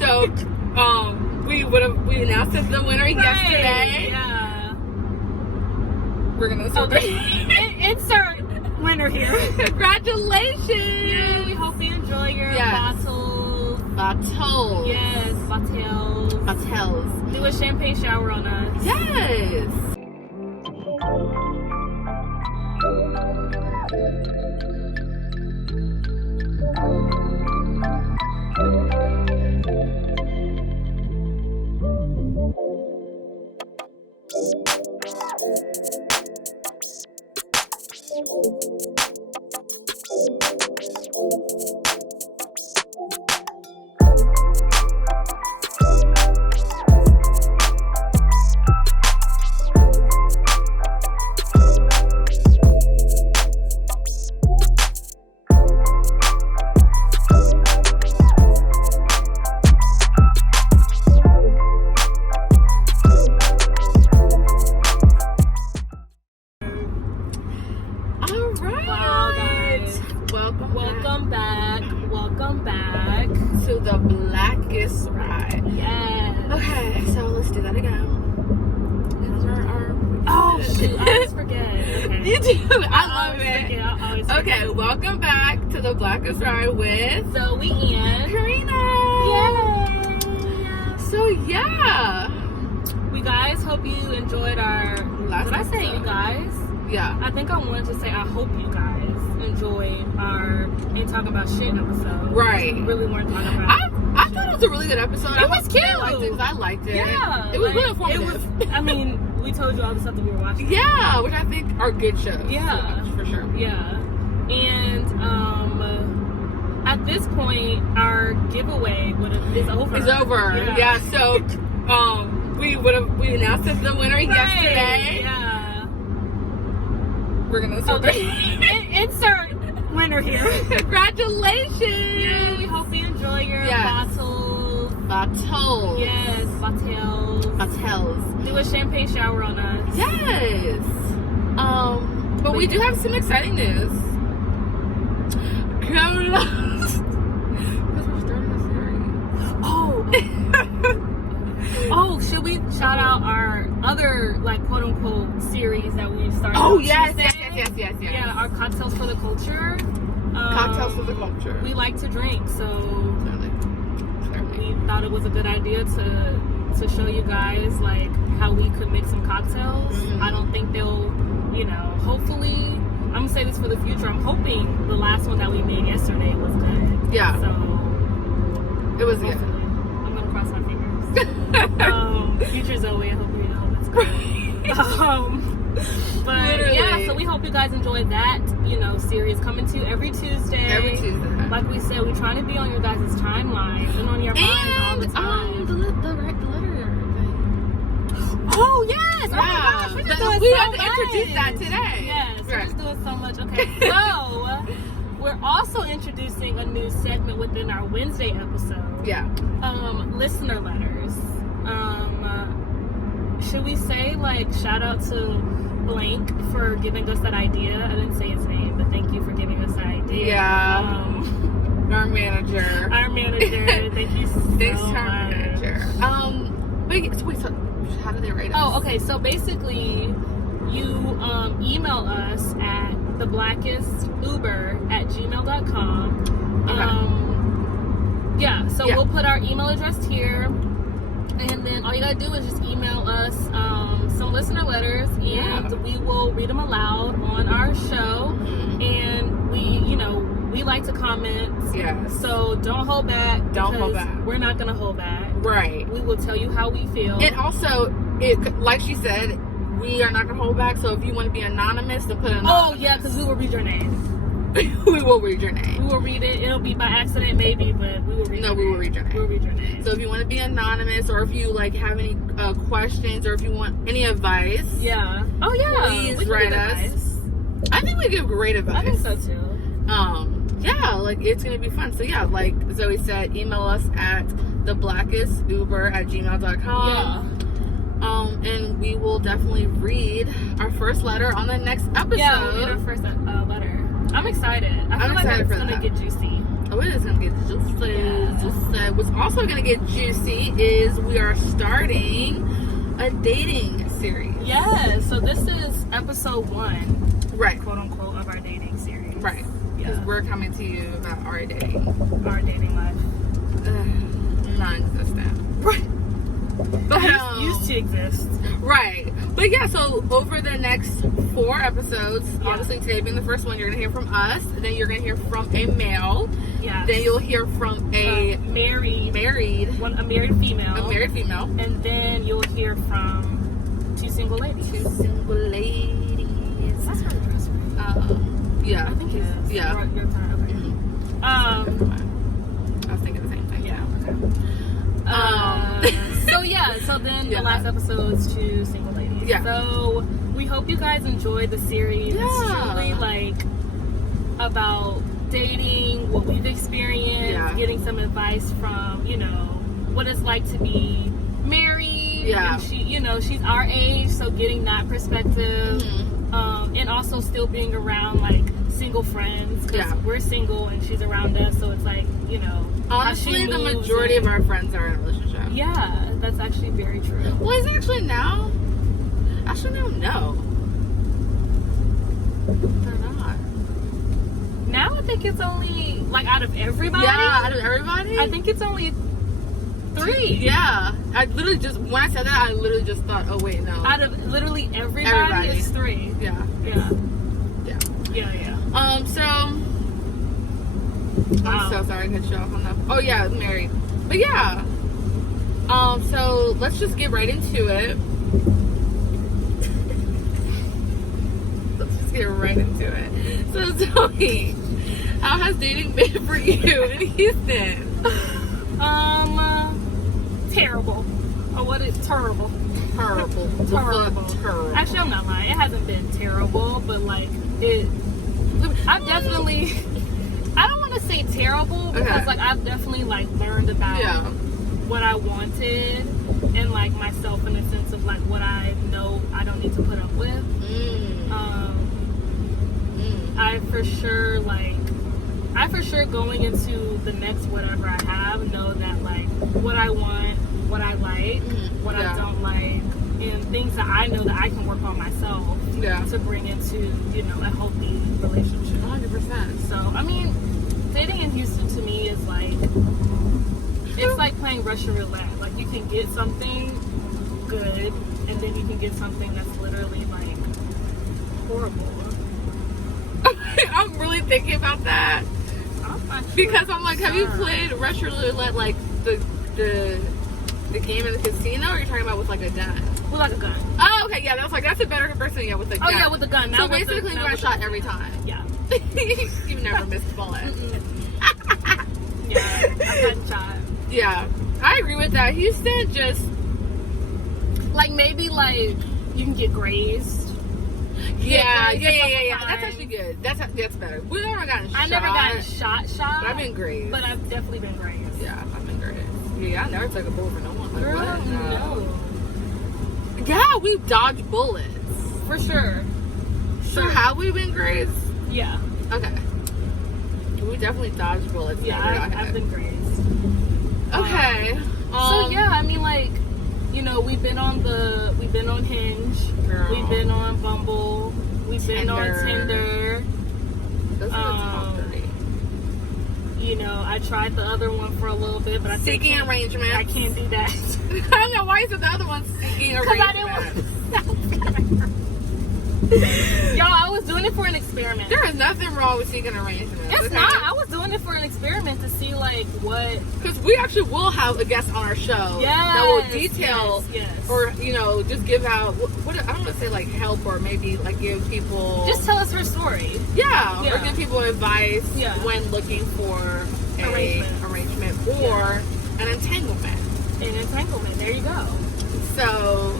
So, we announced the winner yesterday. Yeah. We're gonna insert winner here. Congratulations! Yeah, we hope you enjoy your bottles. Bottles. Yes, bottles. Bottles. Do a champagne shower on us. Yes. Welcome back to the Blackest Ride. Yes. Okay, so let's do that again. Oh shoot, I always forget. Okay. You do. I love it. I always forget. Okay, welcome back to the Blackest Ride with Zoe and Karina. Yay! So yeah, we guys hope you enjoyed our last Did I say episode. you guys? Yeah. I think I wanted to say I hope you guys enjoyed our Ain't Talking About Shit episode. Right. We really weren't talking about I thought it was a really good episode. It was cute. I liked it. Yeah. It was like, really informative. I mean, we told you all the stuff that we were watching. Yeah, which I think are good shows. Yeah. For sure. Yeah. And at this point our giveaway is over. It's over. Yeah. So we announced the winner yesterday. Yeah. We're gonna insert winner here. Congratulations! Yeah, we hope you enjoy your bottles. Bottles. Yes, bottles. Bottles. Do a champagne shower on us. Yes. But we do have some exciting news. Because we're starting a series. Oh, should we shout out our other, like, quote unquote series that we started? Oh, on yes. Tuesday? Yeah, our Cocktails for the Culture. Cocktails for the Culture. We like to drink, so Certainly. we thought it was a good idea to show you guys, like, how we could make some cocktails. Mm-hmm. I don't think they'll, hopefully, I'm going to say this for the future, I'm hoping the last one that we made yesterday was good. Yeah. So, It was good. I'm going to cross my fingers. Future Zoe, I hope you know that's great. But Literally. yeah, so we hope you guys enjoyed that, series coming to you every Tuesday. Every Tuesday. Like we said, we're trying to be on your guys' timelines and on your minds all the time. The letter thing. Oh yes! Yeah. Oh my gosh, we're just doing We so had to much. introduce that today. Yes, we're Right. just doing so much. Okay, so we're also introducing a new segment within our Wednesday episode. Yeah. Listener letters. Should we say, like, shout out to blank for giving us that idea? I didn't say his name, but thank you for giving us that idea. Yeah. Our manager. Thank you so Thanks to our much. manager. So how do they rate us? Oh, okay. So basically, you email us at theblackestestuber@gmail.com. So we'll put our email address here, and then all you gotta do is just email us some listener letters, and we will read them aloud on our show. Mm-hmm. And we like to comment. Yeah. So don't hold back. Don't hold back. We're not gonna hold back. Right. We will tell you how we feel. And also, like she said, we are not gonna hold back. So if you want to be anonymous, then put anonymous. Oh yeah, because we will read your name. We will read your name. We will read it. It'll be by accident, maybe, but we will read. No, we will read your name. We'll read your name. So if you want to be anonymous, or if you have any questions, or if you want any advice, yeah. Oh yeah. please write us. Advice. I think we give great advice. I think so too. Yeah, it's gonna be fun. So yeah, like Zoe said, email us at theblackestestuber@gmail.com. Yeah. And we will definitely read our first letter on the next episode. Yeah, we'll read our first letter. I'm excited. I feel like excited it's for gonna that. get juicy. Oh, it is gonna get juicy. Yeah. What's also gonna get juicy is we are starting a dating series. Yeah, so this is episode 1, Right. quote unquote, of our dating series. Right. Because we're coming to you about our dating life. Non-existent. Right. But used to exist. Right. But yeah, so over the next 4 episodes, obviously today being the first one, you're gonna hear from us, and then you're gonna hear from a male. Yeah. Then you'll hear from a married female. A married female. And then you'll hear from 2 single ladies. 2 single ladies. That's her address, right? Yeah. I think it is. Yeah. Your time. Okay. Mm-hmm. I was thinking the same thing. Yeah. Okay. So then the last episode is 2 single ladies. Yeah. So we hope you guys enjoyed the series. Yeah. It's truly like about dating, what we've experienced, getting some advice from, what it's like to be married. Yeah. And she's our age, so getting that perspective. Mm-hmm. And also still being around like single friends, because we're single and she's around us, so it's like, honestly, the majority of our friends are in a relationship. Yeah, that's actually very true. Well, is it actually now? Actually, no. They're not. Now I think it's only, like, out of everybody. Yeah, out of everybody? I think it's only 3. Yeah. I literally when I said that, I literally just thought, oh, wait, no. Out of literally everybody. It's 3. Yeah. Yeah. So, I'm so sorry to cut you off on that. Oh, yeah, married. But yeah. So let's just get right into it. So, Zoe, how has dating been for you in Houston? Terrible. Oh, what is terrible? Terrible. Actually, I'm not lying. It hasn't been terrible, but like I've definitely. I don't want to say terrible because like I've definitely like learned about what I wanted and like myself in the sense of like what I know I don't need to put up with. I for sure going into the next whatever I have know that like what I want, what I like, what I don't like, and things that I know that I can work on myself to bring into, a healthy relationship. 100%. So, I mean, dating in Houston to me is like, it's like playing Russian roulette. Like, you can get something good, and then you can get something that's literally like horrible. I'm really thinking about that. Because I'm like, have you played Russian roulette, like the game in the casino, or you're talking about with like a gun? With like a gun. Oh, okay, yeah, that's a better comparison, with a gun. Oh yeah, with a gun. So basically, you got shot every time. Yeah. You've never missed a bullet. Yeah, I've gotten shot. Yeah, I agree with that. Houston just like maybe like you can get grazed. Yeah. That's actually good. That's better. We've never gotten shot. I never gotten shot. But I've been grazed. But I've definitely been grazed. Yeah, I've been grazed. Yeah, I never took a bullet for no one. Like, girl, what? No. Yeah, we've dodged bullets. For sure. So have we been grazed? Yeah. Okay. We definitely dodged bullets. Yeah, I've been grazed. Okay. So yeah, I mean like, we've been on Hinge, girl. We've been on Bumble, we've been on Tinder. Those are the top 3. I tried the other one for a little bit, but I seeking arrangement. I can't do that. I don't know why is it the other one seeking arrangement. Y'all, I was doing it for an experiment. There is nothing wrong with seeking arrangements. It's not. I was doing it for an experiment to see like what. Because we actually will have a guest on our show that will detail or just give out what I don't want to say like help or maybe like give people just tell us her story. Or give people advice when looking for an arrangement or an entanglement. There you go. So,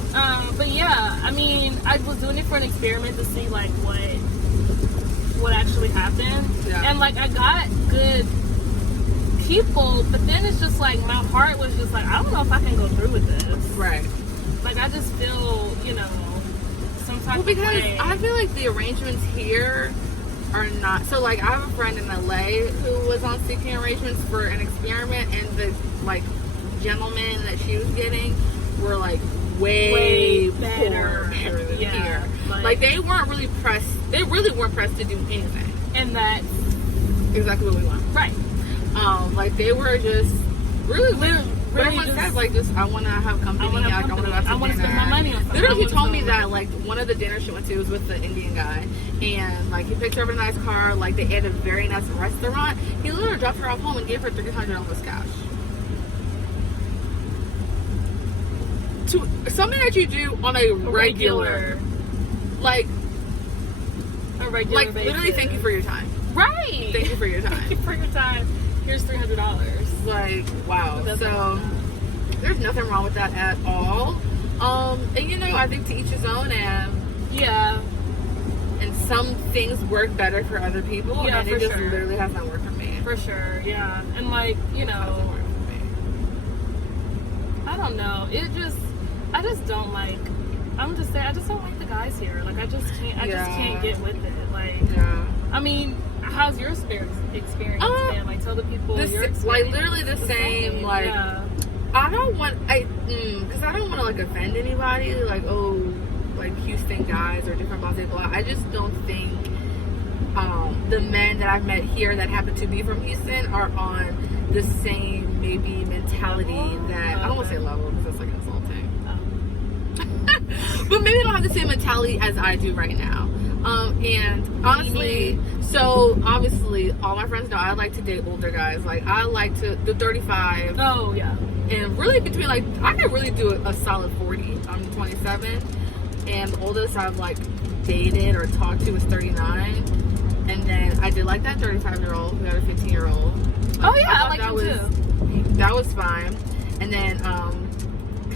but yeah, I mean, I was doing it for an experiment to see like what actually happened, and like I got good people, but then it's just like my heart was just like I don't know if I can go through with this. Right. Like I just feel, some type of because way. I feel like the arrangements here are not. So like, I have a friend in LA who was on seeking arrangements for an experiment, and the like gentlemen that she was getting were like way better than here. Like they weren't really pressed. They really weren't pressed to do anything, and that's exactly what we want. Right. Like they were just really everyone says like, just I want to have company. I want to spend my money on something. Literally, he told me that like one of the dinners she went to was with the Indian guy, and like he picked her up in a nice car. Like they ate at a very nice restaurant. He literally dropped her off home and gave her $300 cash. To something that you do on a regular like basis. Literally, thank you for your time. Right. Thank you for your time. Thank you for your time. Here's $300. Like, wow. So there's nothing wrong with that at all. And you know, I think to each his own, and yeah. And some things work better for other people. Yeah, and for it just sure. literally has not worked for me. For sure, yeah. And like, you know, I don't know. I just don't like. I'm just saying, I just don't like the guys here. Like, I just can't get with it. Like, I mean, how's your experience been? Like, tell the people your experience. Like, literally the same. Like, I don't want, because I don't want to like offend anybody. Like, oh, like Houston guys or different blah blah blah. I just don't think the men that I've met here that happen to be from Houston are on the same maybe mentality that I don't want to say level because that's like insulting. But maybe they don't have the same mentality as I do right now. And honestly, so obviously all my friends know I like to date older guys. Like I like to the 35. Oh yeah. And really between like I can really do a solid 40. I'm 27, and the oldest I've like dated or talked to is 39. And then I did like that 35-year-old. We had a 15-year-old. Oh yeah, I like that him too. That was fine. And then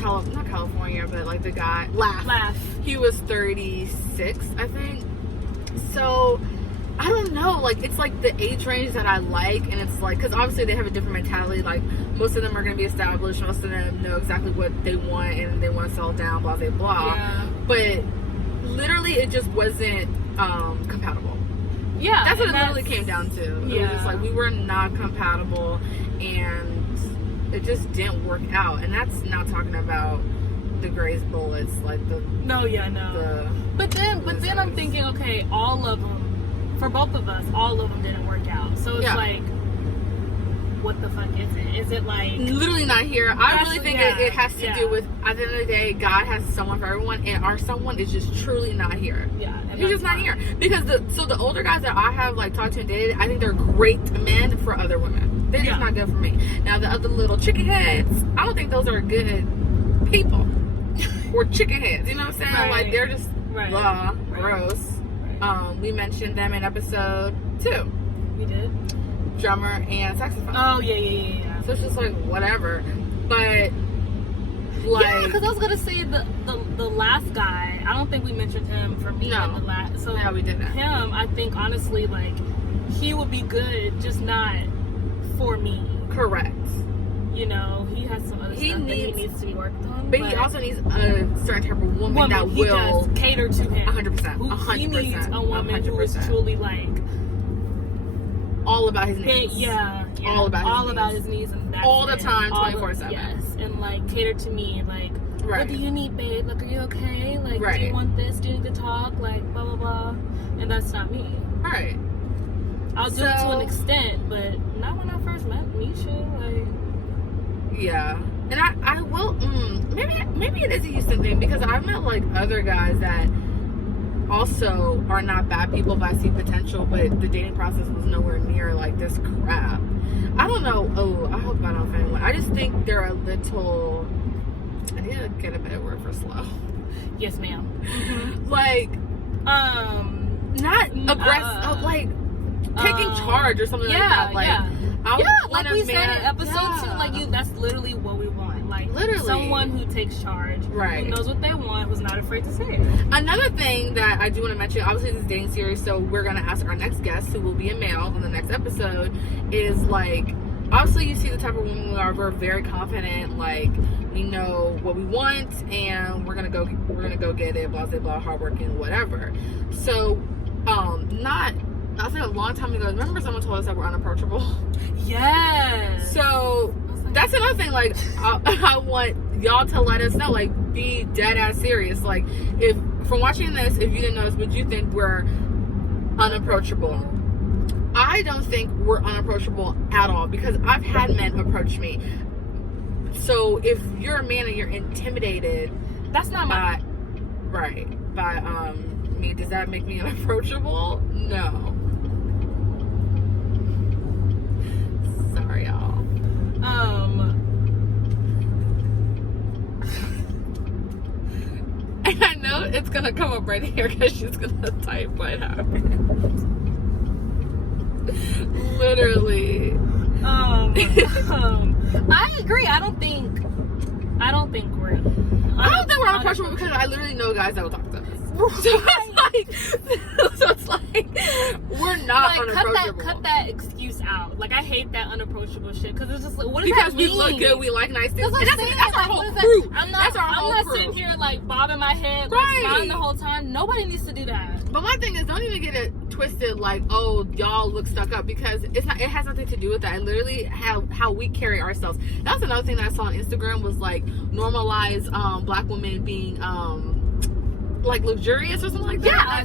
not California, but like the guy Laugh. He was 36, I think. So I don't know, like it's like the age range that I like, and it's like because obviously they have a different mentality. Like most of them are going to be established, most of them know exactly what they want and they want to settle down, blah blah blah. Yeah. But literally, it just wasn't compatible. Yeah, that's what it literally came down to. It was just like we were not compatible, and it just didn't work out. And that's not talking about the Gray's bullets, like the But then I'm thinking, okay, all of them, for both of us, all of them didn't work out. So it's like, what the fuck is it? Is it like literally not here? I really think it has to do with, at the end of the day, God has someone for everyone, and our someone is just truly not here. Yeah, he's just not here because the older guys that I have like talked to and dated, I think they're great men for other women. They're just not good for me. Now the other little chicken heads, I don't think those are good people or chicken heads. You know what I'm saying? Right. Like they're just blah, gross. Right. We mentioned them in episode 2. We did. Drummer and saxophone. Oh yeah. So it's just like whatever, but like because I was gonna say the last guy. I don't think we mentioned him for me. No, in the last. So we didn't. Him, I think honestly, like he would be good, just not for me. Correct. You know, he has some other stuff that he needs to be worked on. But he also needs a certain type of woman that will cater to him. 100%. 100%. He needs a woman 100%. Who is truly like all about his needs. All about his needs, and that's all the time, 24/7. Yes, and like cater to me, like what do you need, babe? Like, are you okay? Like, do you want this? Do you need to talk? Like, blah blah blah. And that's not me. Right. I'll do it to an extent, but not when I first met Misha. Like, yeah. And I will. Maybe it is a Houston thing because I've met like other guys that also are not bad people, but I see potential, but the dating process was nowhere near like this crap. I don't know. Oh, I hope I don't offend anyone. I just think they're a little. I need to get a better word for slow. Yes, ma'am. Mm-hmm. Like, not aggressive. Like taking charge or something like that. Like, like we said in episode 2, like that's literally what we want. Like someone who takes charge, who knows what they want, who's not afraid to say it. Another thing that I do want to mention, obviously this is dating series, so we're gonna ask our next guest, who will be a male on the next episode, is like obviously you see the type of women we are. We're very confident, like we know what we want, and we're gonna go get it, blah blah blah, hardworking, whatever. So not I think a long time ago, remember someone told us that we're unapproachable? Yes. So that's another thing. Like, I want y'all to let us know. Like, be dead ass serious. Like, if from watching this, if you didn't notice, would you think we're unapproachable? I don't think we're unapproachable at all, because I've had men approach me. So if you're a man and you're intimidated, that's not my by me, does that make me unapproachable? No. Sorry, y'all. And I know it's gonna come up right here because she's gonna type what happened. Literally. I agree. I don't think we're unapproachable, because I literally know guys that will talk to us. So it's like we're not like, unapproachable. Cut that excuse out. Like, I hate that unapproachable shit, because it's just like, what does because that mean? we look good, we like nice things. That's our whole crew. I'm not sitting here like bobbing my head, like smiling the whole time. Nobody needs to do that. But my thing is, don't even get it twisted. Like, oh, y'all look stuck up, because it's not. It has nothing to do with that. And literally how we carry ourselves. That's another thing that I saw on Instagram, was like normalize black women being like luxurious or something like that. Yeah, I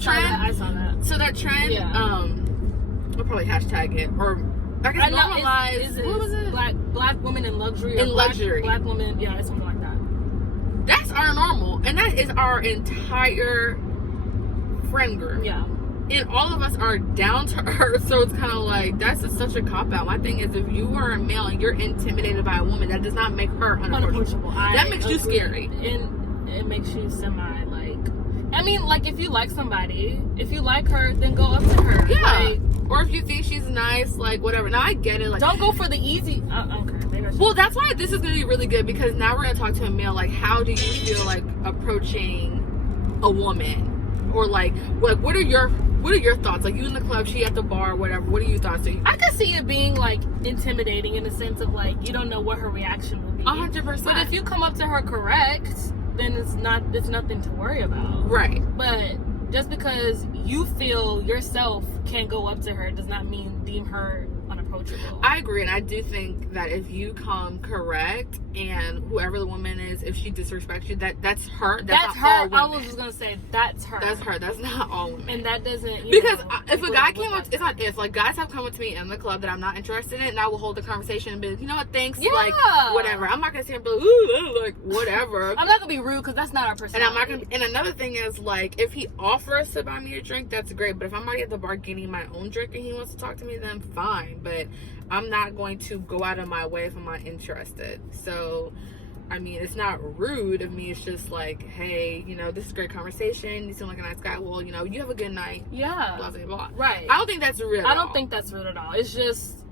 saw that. So that trend, we'll probably hashtag it, or I guess normalize. What was it? Black women in luxury. Luxury. Black women, yeah, something like that. That's our normal, and that is our entire friend group. Yeah. And all of us are down to earth, so it's kind of like, that's such a cop out. My thing is, if you are a male and you're intimidated by a woman, that does not make her unapproachable. That makes you scary. And it makes you semi like. I mean, like, if you like somebody, if you like her, then go up to her. Yeah. Like, or if you think she's nice, like, whatever. Now, I get it. Like, don't go for the easy. I don't care. Well, that's why this is going to be really good, because now we're going to talk to a male. Like, how do you feel like approaching a woman? Or like what are your thoughts? Like, you in the club, she at the bar, whatever. What are your thoughts? I can see it being like intimidating in the sense of like, you don't know what her reaction will be. 100%. But if you come up to her correct, then it's nothing to worry about. Right. But just because you feel yourself can't go up to her does not deem her unapproachable. I agree, and I do think that if you come correct, and whoever the woman is, if she disrespects you, that's her. That's her. All women. I was just gonna say that's her. That's her. That's not all women. And that doesn't because if a guy came up, it's not if, like, guys have come up to me in the club that I'm not interested in, and I will hold the conversation and be like, you know what, thanks, like, whatever. I'm not gonna sit and be like, ooh, like, whatever. I'm not gonna be rude, because that's not our personality. And I'm not gonna. And another thing is, like, if he offers to buy me a drink, that's great. But if I'm already at the bar getting my own drink and he wants to talk to me, then fine. But I'm not going to go out of my way if I'm not interested. So, I mean, it's not rude of me. It's just like, hey, you know, this is a great conversation. You seem like a nice guy. Well, you know, you have a good night. Yeah. Blah, blah, blah. Right. I don't think that's rude I don't think that's rude at all. It's just,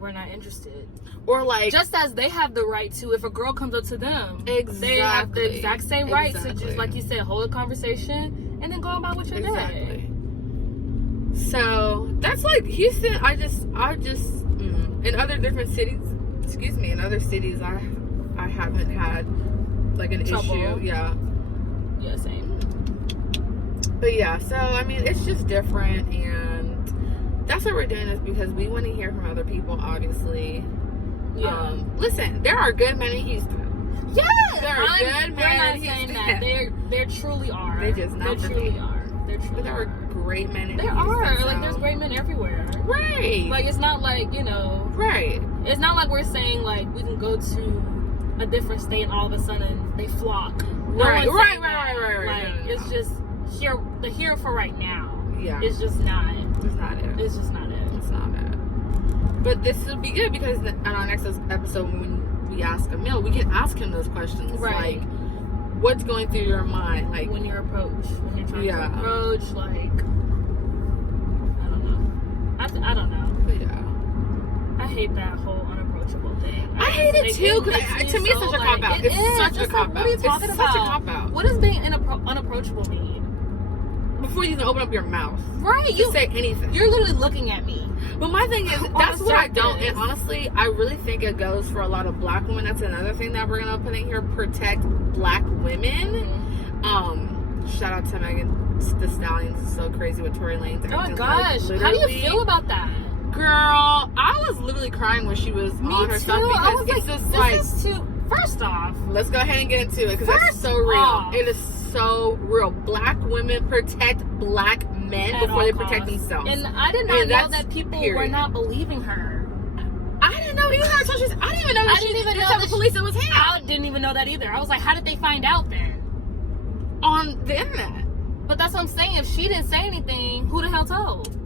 we're not interested. Or like, just as they have the right to, if a girl comes up to them, exactly, they have the exact same right to just, like you said, hold a conversation and then go about what you're doing. So that's like Houston. I just in other different cities, in other cities, I haven't had like an trouble. issue. Yeah, same. But yeah, so I mean, it's just different, and that's what we're doing, is because we want to hear from other people, obviously. Yeah. Listen, there are good men in Houston. Yes, there are good men in Houston. That. There truly are. They're just not They truly are. But there are great men in Houston. There are. So. Like, there's great men everywhere. Right. Like, it's not like, you know. Right. It's not like we're saying, like, we can go to a different state and all of a sudden they flock. Right. Right. Like, it's just here for right now. Yeah. It's just not. It's not it. It's just not it. It's not it. But this will be good, because on our next episode, when we ask a male, we can ask him those questions. Right. Like, what's going through your mind? Like, when you're trying to approach, like, I don't know. I don't know. Yeah. I hate that whole unapproachable thing. I hate it too, because to me it's such a cop out. It's such a cop out. What are you talking about? Such a cop out. What does being unapproachable mean? Before you even open up your mouth. Right. You say anything. You're literally looking at me. But my thing is, that's what I don't, and honestly, I really think it goes for a lot of black women. That's another thing that we're going to put in here, protect black women. Mm-hmm. Shout out to Megan the Stallions is so crazy with Tory Lanez. Oh my gosh, how do you feel about that? Girl, I was literally crying when she was on her stuff because I was it's like, just like, this is too. First off, let's go ahead and get into it because it's so real. It is so real. Black women protect black men before they protect themselves. And I did not know that people were not believing her. I didn't know either. So I didn't even know that she didn't tell the police it was him. I didn't even know that either. I was like, how did they find out then? On the internet. But that's what I'm saying. If she didn't say anything, who the hell told?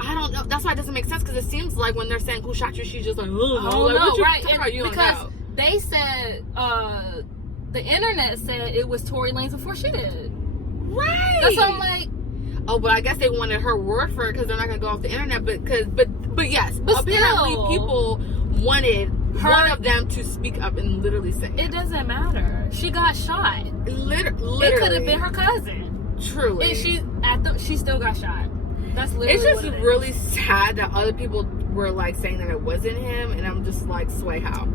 I don't know. That's why it doesn't make sense because it seems like when they're saying who shot you, she's just like, oh like, no, right? Because they said the internet said it was Tory Lanez before she did. Right. That's what I'm like. Oh, but I guess they wanted her word for it because they're not gonna go off the internet. But yes, but apparently still, people wanted one of them to speak up and literally say it doesn't matter. She got shot. Literally, it could have been her cousin. Truly, and she still got shot. That's literally. It's just really sad that other people were like saying that it wasn't him, and I'm just like, sway how?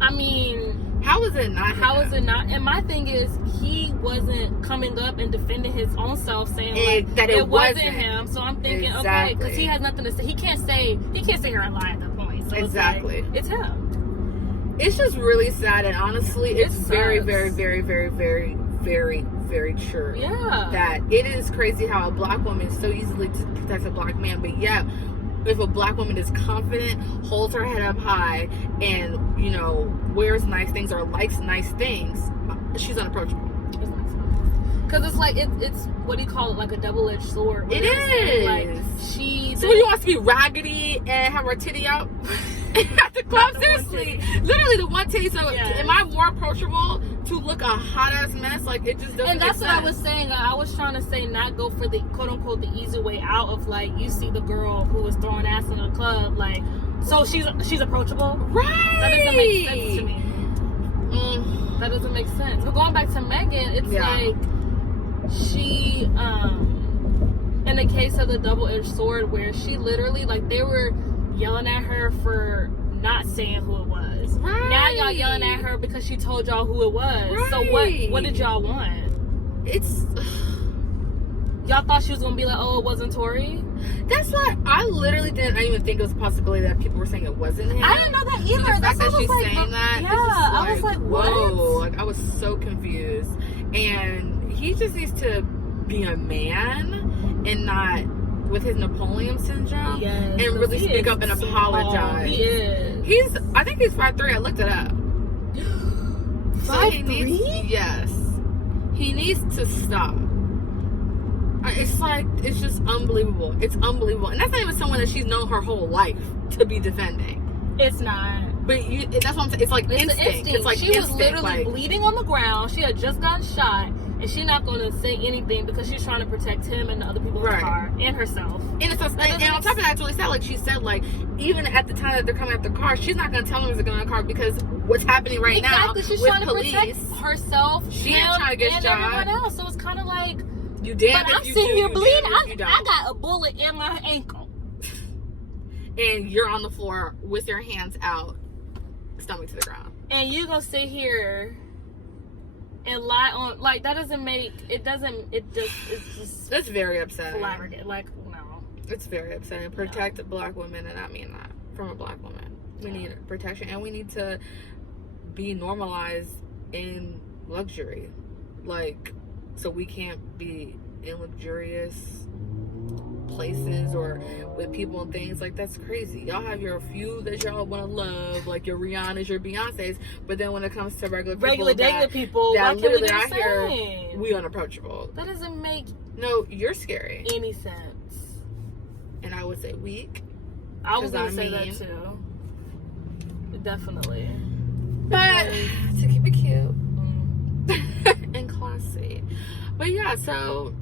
I mean, how is it not? How is it not? And my thing is, he wasn't coming up and defending his own self, saying like that it wasn't him. So I'm thinking, okay, because he has nothing to say. He can't say here and lie at that point. So exactly, it's him. It's just really sad, and honestly, it's very, very, very, very, very, very, very true. Yeah, that it is crazy how a black woman so easily protects a black man, but yeah, if a black woman is confident, holds her head up high, and wears nice things or likes nice things, she's unapproachable. Because it's like it's what do you call it? Like a double-edged sword. It is. Like So you want to be raggedy and have her titty out at the club? Seriously, literally the one titty. So am I more approachable to look a hot ass mess? Like it just doesn't. And that's make what sense. I was saying. I was trying to say not go for the quote unquote the easy way out of like you see the girl who was throwing ass in a club like so she's approachable. Right. That doesn't make sense to me. That doesn't make sense. But going back to Megan, it's like she in the case of the double-edged sword where she literally like they were yelling at her for not saying who it was. Right. Now y'all yelling at her because she told y'all who it was. Right. So what did y'all want? Y'all thought she was gonna be like, oh, it wasn't Tory? That's why I literally didn't even think it was a possibility that people were saying it wasn't him. I didn't know that either. So the fact that she's like, saying that, yeah, I was like, whoa! what? Like I was so confused, and he just needs to be a man and not with his Napoleon syndrome, and really speak up and apologize. He is. I think he's 5'3". I looked it up. 5'3"? Yes. He needs to stop. It's just unbelievable. It's unbelievable. And that's not even someone that she's known her whole life to be defending. It's not. But that's what I'm saying. It's like instinct. It's like she instinct. Was literally bleeding on the ground. She had just gotten shot. And she's not going to say anything because she's trying to protect him and the other people in the car and herself. And on top of that, it's really sad. Like she said, like even at the time that they're coming at the car, she's not going to tell them to go in the car because what's happening right now she's with trying police, to protect herself. She ain't trying to get shot. Everyone else. So it's kind of like you damn. But I'm sitting here bleeding. I got a bullet in my ankle, and you're on the floor with your hands out, stomach to the ground, and you gonna sit here and lie on like that doesn't make it just that's very upsetting. Like no, it's very upsetting. Protect black women, and I mean that from a black woman. We need protection, and we need to be normalized in luxury, like so we can't be in luxurious places or with people and things like that's crazy. Y'all have your few that y'all want to love, like your Rihanna's, your Beyonce's, but then when it comes to regular people that literally out here, we unapproachable. That doesn't make you're scary any sense. And I would say weak. I was gonna say that too. Definitely. But to keep it cute and classy. But yeah, so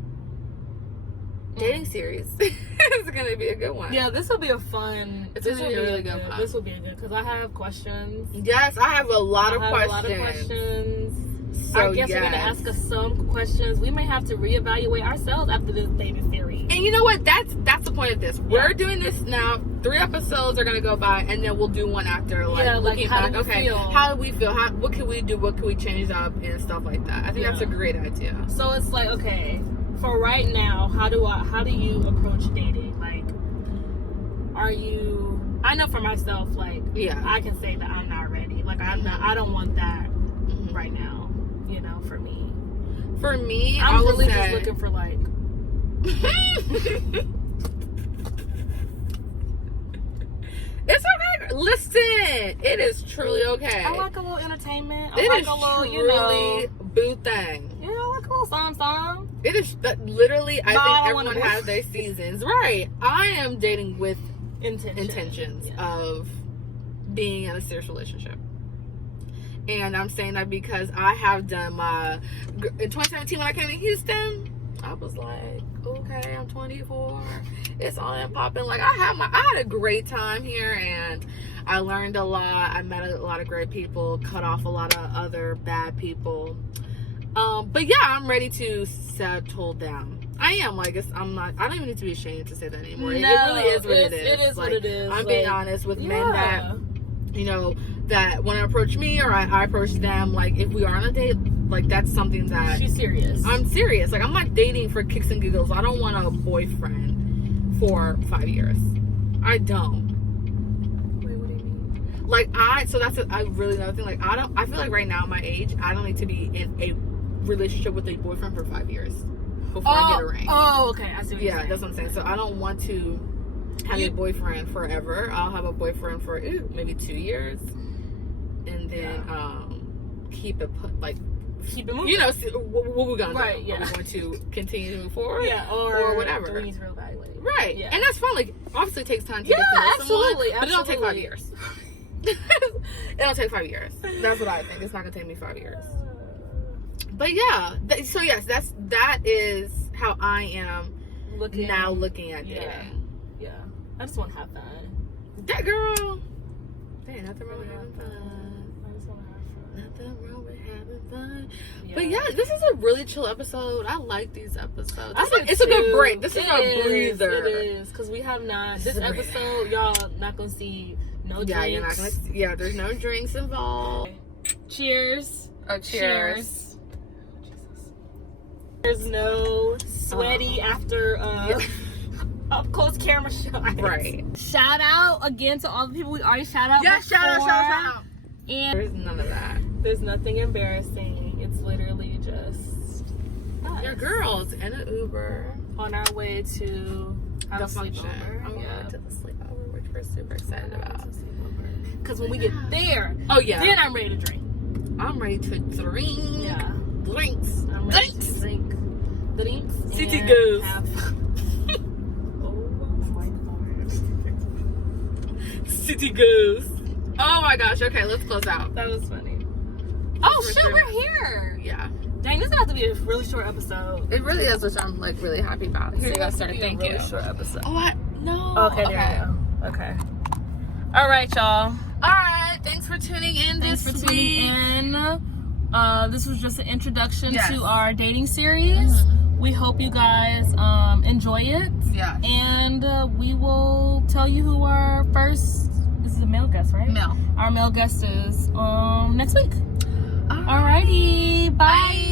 dating series is gonna be a good one. Yeah, this will be a fun. It's gonna be a really good one. This will be a good because I have questions. Yes, I have a lot of questions. I guess you're going to ask us some questions. We may have to reevaluate ourselves after this dating series. And you know what? That's the point of this. We're doing this now. 3 episodes are going to go by, and then we'll do one after. Looking back. Okay, how do we feel? What can we do? What can we change up and stuff like that? I think that's a great idea. So it's like, okay, for right now, how do you approach dating? Like, are you? I know for myself, like, I can say that I'm not ready. Like, I don't want that right now. You know, for me. For me, I'm really just looking for like. It's okay. Listen, it is truly okay. I like a little entertainment. I like a little, boo thing. Yeah, I like a little song. It is literally. I think everyone has their seasons, right? I am dating with intentions of being in a serious relationship. And I'm saying that because I have done in 2017 when I came to Houston, I was like, okay, I'm 24. It's on and popping. Like, I had a great time here, and I learned a lot. I met a lot of great people, cut off a lot of other bad people. But yeah, I'm ready to settle down. I am. Like, I don't even need to be ashamed to say that anymore. No, it really is what it is. It is what it is. I'm being honest with men that, you know, that want to approach me or I approach them. Like, if we are on a date, like, that's something that... She's serious. I'm serious. Like, I'm not dating for kicks and giggles. I don't want a boyfriend for 5 years. I don't. Wait, what do you mean? Like, so that's really another thing. Like, I feel like right now at my age, I don't need to be in a relationship with a boyfriend for 5 years before I get a ring. Oh, okay. I see what you're saying. That's what I'm saying. So I don't want to have a boyfriend forever. I'll have a boyfriend for maybe 2 years. And then keep it moving. You know, what we're gonna do. Right, yeah. Are we going to continue to move forward? Yeah, or whatever. We need to reevaluate. Right. Yeah. And that's fun. Like, obviously it takes time to get to know someone. But it don't take 5 years. It don't take 5 years. That's what I think. It's not gonna take me 5 years. But yeah. So yes, that is how I am looking at dating. Yeah. I just want to have fun. That girl. There ain't nothing wrong with having fun. Nothing wrong with having fun. Yeah. But yeah, this is a really chill episode. I like these episodes. It's a good break. This is a breather. It is, because we have not. This episode, y'all not gonna see no drinks. You're not gonna see, there's no drinks involved. Cheers. Oh, cheers. Jesus. There's no sweaty after up close camera shots. Right. Shout out again to all the people we already shout out. Yeah, shout out. And there's none of that. There's nothing embarrassing. It's literally just us. Your girls in an Uber on our way to the function. To the sleepover, which we're super excited about. Because when we get there, then I'm ready to drink. I'm ready to drink. Yeah. Drinks. I'm ready to drink drinks. City goes. City goes. Oh my gosh. Okay, let's close out. That was funny. Oh shit, we're here. Yeah. Dang, this is about to be a really short episode. It really is, which I'm like really happy about. Here you go, sir. Thank you. Really short episode. Oh, no. Okay, there you go. Okay. All right, y'all. All right. Thanks for tuning in this week. This was just an introduction to our dating series. We hope you guys enjoy it. Yeah. And we will tell you who our first. This is a male guest, right? Male. Our male guest is next week. Alrighty. Bye.